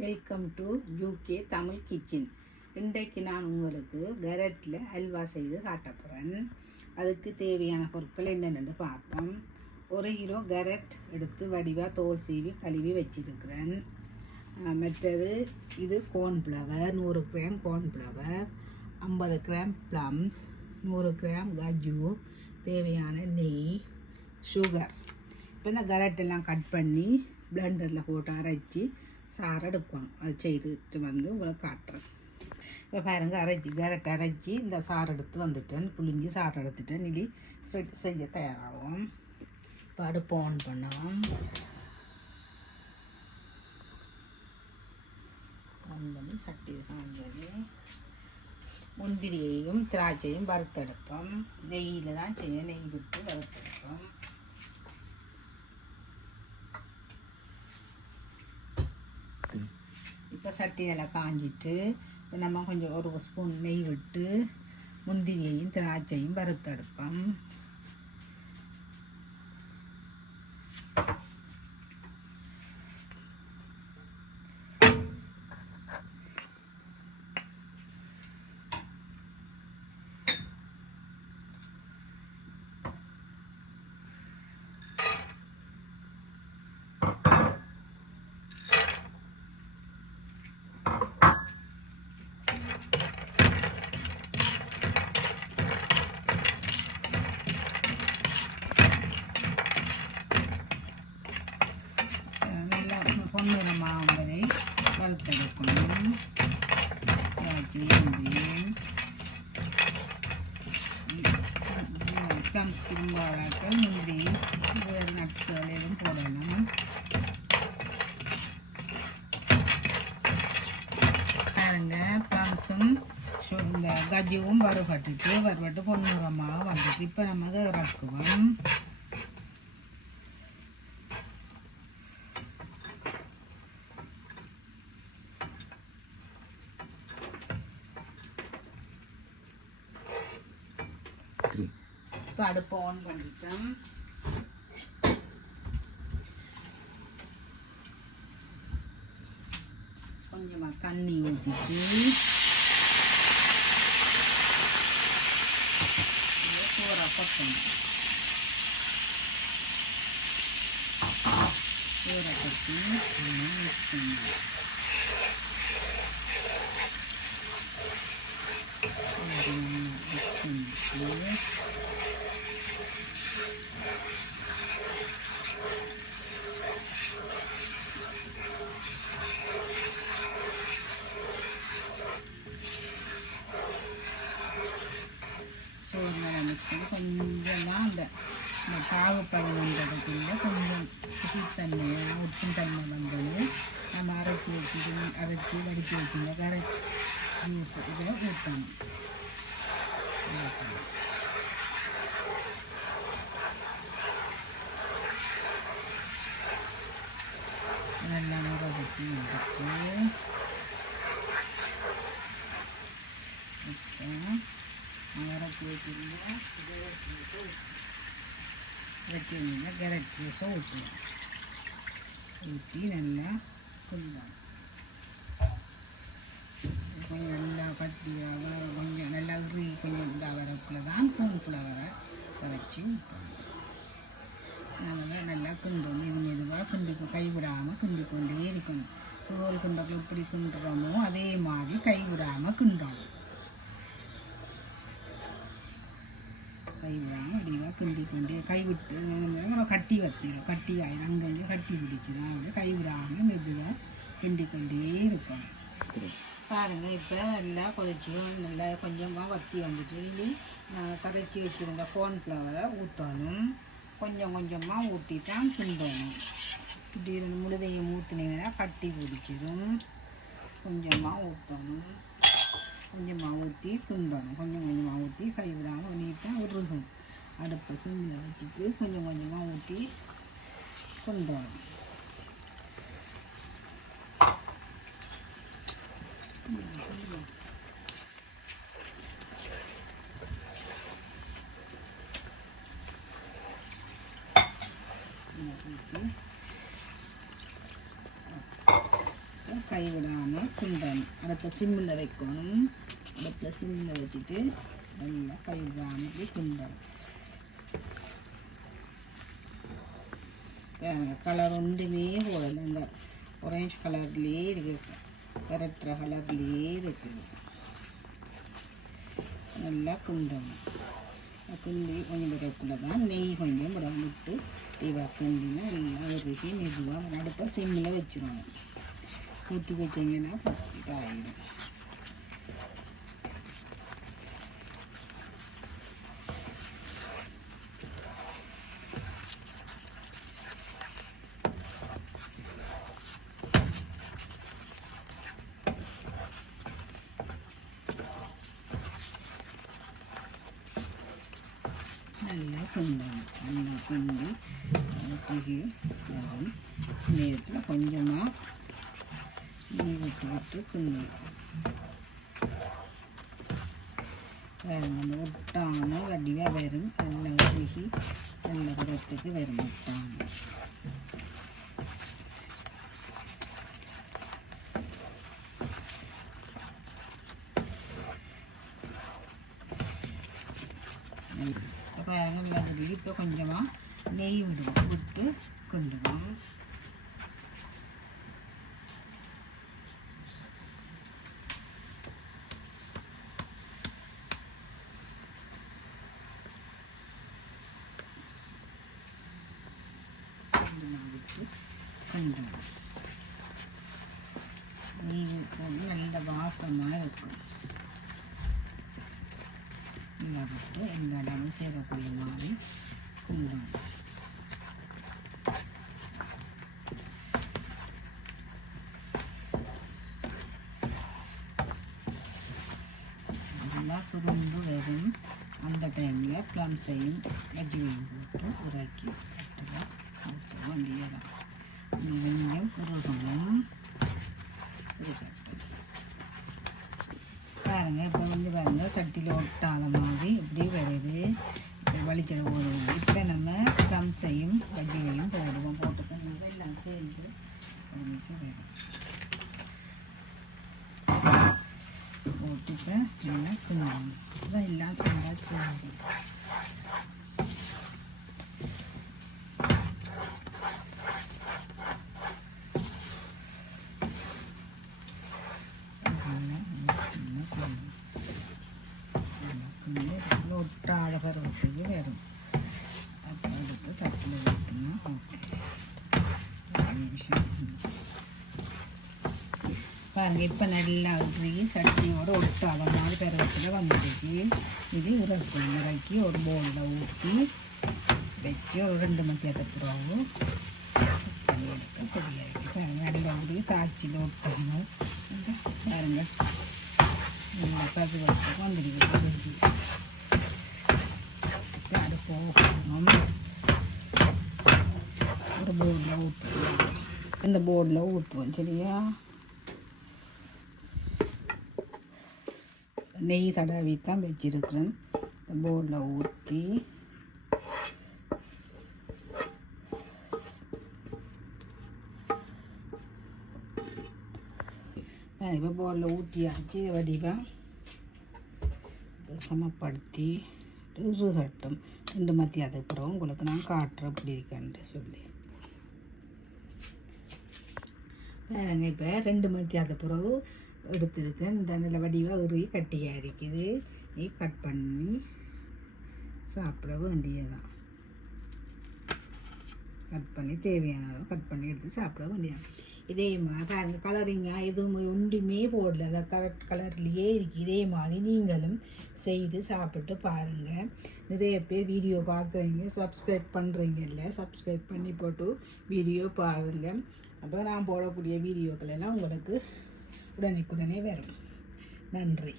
Welcome to UK Tamil kitchen இன்றைக்கு நான் உங்களுக்கு கரட்டில் அல்வா செய்து காட்ட போகிறேன் அதுக்கு தேவையான பொருட்கள் என்னென்னு பார்ப்போம். ஒரு கிலோ கரட் எடுத்து வடிவாக தோல் சீவி கழுவி வச்சிருக்கிறேன். மற்றது இது கோர்ன்ஃப்ளவர் நூறு கிராம் கோர்ன்ஃப்ளவர் ஐம்பது கிராம் ப்ளம்ஸ் நூறு கிராம் கஜு தேவையான நெய் சுகர் இப்போ இந்த கரட்டெல்லாம் கட் பண்ணி பிளெண்டரில் போட்டு அரைச்சி சாறு எடுக்கணும் அது செய்துட்டு வந்து உங்களை காட்டுறேன் இப்போ பாருங்க அரைச்சி கரட் அரைச்சி இந்த சாறு எடுத்து வந்துட்டேன் புளிஞ்சி சாறு எடுத்துட்டேன் இனி செய்ய தயாராகும் இப்போ அடுப்பு ஆன் பண்ணுவோம் ஆன் பண்ணி சட்டி காஞ்சது முந்திரியையும் திராட்சையும் வறுத்தெடுப்போம் நெய்யில் தான் செய்ய நெய் விட்டு வறுத்தெடுப்போம் இப்போ சட்டி நல்லா காஞ்சிட்டு இப்போ நம்ம கொஞ்சம் ஒரு ஸ்பூன் நெய் விட்டு முந்திரியையும் திராட்சையும் வறுத்தெடுப்போம். அஹ் நல்லா பொன்னிறமாகும் வறுத்தெடுக்கணும் திராட்சை முந்திரியும் ப்ளம்ஸ் முந்திரி வேறு நட்ஸுகள் எதுவும் போடணும் பாருங்க. ப்ளம்ஸும் இந்த கஜுவும் வறுபட்டுட்டு வறுபட்டு பொன்னிறமாக வந்துட்டு இப்போ நம்ம அதை இறக்குவோம் இப்போ அடுப்பு ஆன் பண்ணிட்டோம் கொஞ்சமாக தண்ணி ஊற்றிட்டு சோறை கொட்டணும் சோறை கொட்டி நம்ம மிக்ஸ் பண்ணணும் சோறை மிக்ஸ் பண்ணிட்டு சோறு நல்லா மிக்ஸ் பண்ணி கொஞ்சமாக அந்த இந்த பாகுப்பழம்ன்றதுக்குள்ள கொஞ்சம் பிசித்தன்மையாக உப்பும் தன்மை வந்தது நம்ம அரைச்சி வச்சுட்டு அரைச்சி வடித்து வச்சுங்க கரை ஜூஸ் இதை ஊற்றணும் நல்லா முறப்பட்டி வந்துட்டு இப்போ அரைச்சி வச்சுருந்தா கேரட் ஜூஸை வச்சுருந்தா கேரட் ஜூஸை ஊற்றுவோம் ஊற்றி நல்லா கொஞ்சம் கொஞ்சம் கட்டியாக கொஞ்சம் நல்லா உருகி கொஞ்சம் இதாக வரக்குள்ளே தான் பூன் ஃப்ளவரை வச்சு அதனால் நல்லா நல்லா கிண்டணும் இது மெதுவாக கிண்டி கைவிடாமல் கிண்டி கொண்டே இருக்கணும். தோல் கிண்டக்கில் எப்படி கிண்டுறோமோ அதே மாதிரி கைவிடாமல் கிண்டணும் கைவிடாமல் வடிவாக கிண்டி கொண்டே கைவிட்டு நம்ம கட்டி வத்திடும் கட்டி ஆயிரும். அங்கங்கே கட்டி பிடிச்சிடும் அப்படியே கைவிடாமல் மெதுவாக கிண்டி கொண்டே இருக்கணும். பாருங்கள் இப்போ நல்லா கொதிச்சியும் நல்லா கொஞ்சமாக வத்தி வந்துட்டு இனி கரைச்சி வச்சுருந்த கோன்ஃப்ளவரை ஊற்றணும் கொஞ்சம் கொஞ்சமாக ஊற்றி தான் கிண்டணும். ரெண்டு முழுதையும் ஊற்றினீங்கன்னா கட்டி பிடிச்சிடும் கொஞ்சமாக ஊற்றணும் கொஞ்சமாக ஊற்றி கிண்டணும். கொஞ்சம் கொஞ்சமாக ஊற்றி கை விடாமல் நீட்டாக உருகும் அடுப்பை சிம்மில் வச்சுட்டு கொஞ்சம் கொஞ்சமாக ஊற்றி கிண்டணும். கைவிடாமல் கிண்டணும் அடுத்த சிம்மில் வைக்கணும். அடுப்பில் சிம்மில் வச்சுட்டு நல்லா கைவிடாமல் இப்படி கிண்டணும். கலர் ஒன்றுமே போடலை. அந்த ஒரேஞ்ச் கலர்லேயே இருக்குது விரட்டுற கலர்லேயே இருக்குது நல்லா குண்டணும் குண்டி கொஞ்சம் விடக்குள்ள தான் நெய் கொஞ்சம் விட விட்டு தீவா கிண்டினா நல்லா உருகி மெதுவாக அடுப்பை செம்மில் வச்சிடணும் ஊற்றி வச்சிங்கன்னா பத்து காயிடும் நல்லா கிண்டணும் நல்லா கிண்டி உருகி நேரத்தில் கொஞ்சமாக நெய் விட்டு விட்டு கிண்டணும் பாருங்க அந்த ஒட்டான வடிவாக வரும் நல்லா உருகி நல்ல பதத்துக்கு வரும் you. பாருங்கள் விளங்குது இப்போ கொஞ்சமாக நெய் விடுவோம். விட்டு கொண்டுவோம். கொஞ்சமாக நெய் விட்டு நல்ல வாசமாக இருக்கும். விட்டு எல்லா இடமும் சேரக்கூடிய மாதிரி கிண்டணும் நல்லா சுருண்டு வரும் அந்த டைமில் ப்ளம்ஸையும் எக்கிலையும் போட்டு இறக்கி கட்டில் ஊற்ற வேண்டியதான் கொஞ்சம் உருகணும் உருகட்டும் பாருங்க இப்போ வந்து சட்டியில் ஒட்டாத மாதிரி இப்படி வருது வலிக்கிற வலிச்சல் இப்போ நம்ம ப்ளம்ஸையும் வட்டிலையும் போடுவோம் போட்டுக்கணும் எல்லாம் சேர்ந்து உடம்புக்கு வரும் போட்டுட்டு நல்லா கிண்டணும் இதெல்லாம் எல்லாம் கிண்டா சரி பருவத்துக்கு வரும் அப்போ எடுத்து தட்டில் ஊற்றினா ஓகே பாருங்க இப்போ நல்லா ஊற்றி சட்னியோடு ஒட்டாத மாதிரி பருவத்தில் வந்துருக்கு இது இறக்கு இறக்கி ஒரு பவுலில் ஊற்றி வச்சு ஒரு ரெண்டு மத்தியத்தை பிறகு பண்ணி எடுக்க சரியாயிருக்கு பாருங்க நல்லா ஊற்றி தாய்ச்சியில் ஒட்டணும் பாருங்க நல்லா பருவத்துக்கு வந்துருக்கு ஒரு போர்டில் ஊற்றுவோம் இந்த போர்டில் ஊற்றுவோம் சரியா? நெய் தடவி தான் வச்சிருக்கிறேன். இந்த போர்டில் ஊற்றி இப்போ போர்டில் ஊற்றியாச்சு வடிவாக சமப்படுத்தி உருகட்டும். ரெண்டு மத்தி அதுக்கு உங்களுக்கு நான் காட்டுறேன் இப்படி இருக்கேன்ட்டு சொல்லி. பாருங்க இப்போ ரெண்டு மணிக்கு அது பிறகு எடுத்துருக்கேன். இந்த நல்ல வடிவாக உருகி கட்டியாக இருக்குது. நீ கட் பண்ணி சாப்பிட வேண்டியதான் கட் பண்ணி தேவையான அளவு கட் பண்ணி எடுத்து சாப்பிட வேண்டியதான் இதே மாதிரி அந்த கலரிங்காக எதுவும் ஒன்றுமே போடல. அந்த கரெக்ட் கலர்லேயே இருக்குது இதே மாதிரி நீங்களும் செய்து சாப்பிட்டு பாருங்கள் நிறைய பேர் வீடியோ பார்க்குறீங்க சப்ஸ்கிரைப் பண்ணுறீங்கல்ல சப்ஸ்கிரைப் பண்ணி போட்டு வீடியோ பாருங்கள் அப்போ நான் போடக்கூடிய வீடியோக்கள் எல்லாம் உங்களுக்கு உடனே வரும். நன்றி.